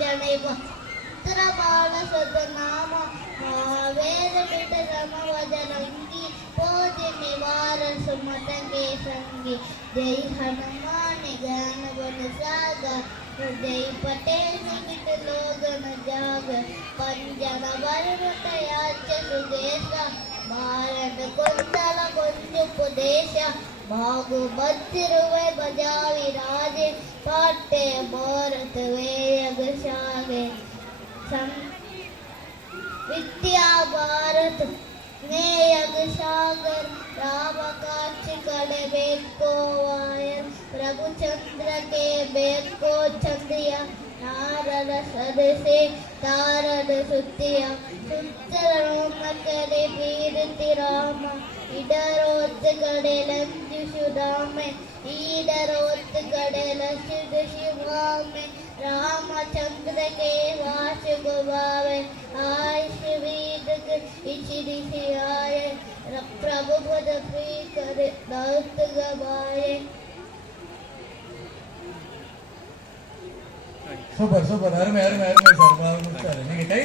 ಜಣಿವ ಉತ್ತರ ಬಾಳ ಸದನಾಮ ವೇದ ಬಿಟ ಸಮವಜರಂಗಿ ಪೋಜಿ ನಿವಾರ ಸುಮತಂಗೆ ಸಂಗಿ ಜೈ ಹನುಮಾನಿ ಜ್ಞಾನ ಬನ ಸಾಗ जय पटेल निकट लोगन जाग पंजन वर्मत याच सुदेश भारत कुंतल कुंजुपदेश भागु बद्रुवे बजावी राजे पाटे भारत वेयग सागे विद्या भारत नेयग सागर राम काच कड़े बेको वायन प्रभु चंद्र के बेको चंदिया नारद सदसे तारद सुतिया सुंदर रोम करे वीरति राम इडरोत कड़े लंजु सुदामे ईडरोत कड़े लशुद शिवामे रामचंद्र के वास गुबावे आयुष वीद इचिदिशि आये प्रभु पद प्रीकर दौत गवाये சூப்பர் சூப்பர் அருமை அருமை அருமை சார். நீங்க கை